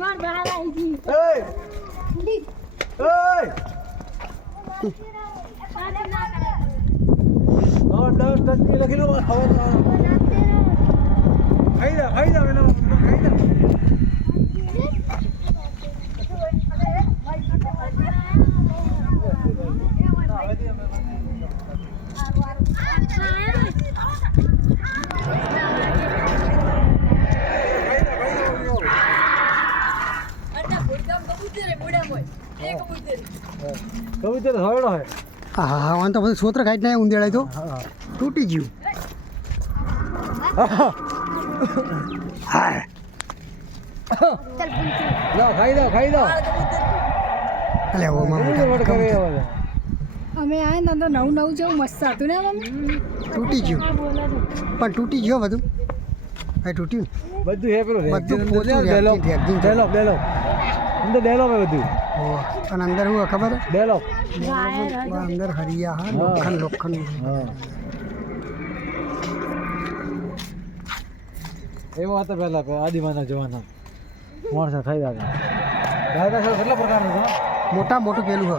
માર બહાર આવી ગઈ. દસ ટચની લખેલું હોય. હવે ખાઈ જા, ખાઈ જા, એનો ખાઈ જા. કબૂતર હરડો હે હા હા હા તો બધું સોત્ર ખાઈ ના ઉંદેડાય તો. હા તૂટી ગયું. હા લો ખાઈ જા ખાઈ જા અલે ઓ માં વડ કરે મોટા હવે અમે આય ને તો નવું નવું જેવું મસ્ત હતું ને મમ્મી તૂટી ગયું. પણ તૂટી ગયો બધું. કઈ તૂટ્યું બધું હે પેલું બધું પોતું ડેલો. ડેલો ડેલો બધું. અને અંદર હું ખબર? બે લોક અંદર હરિયા હા લોખંડ લોખંડ. એવો હતો પહેલા આદિમાના જવાના માણસા થઈ દાદા સાહેબ કેટલા પ્રકારનું મોટા મોટું પેલું હ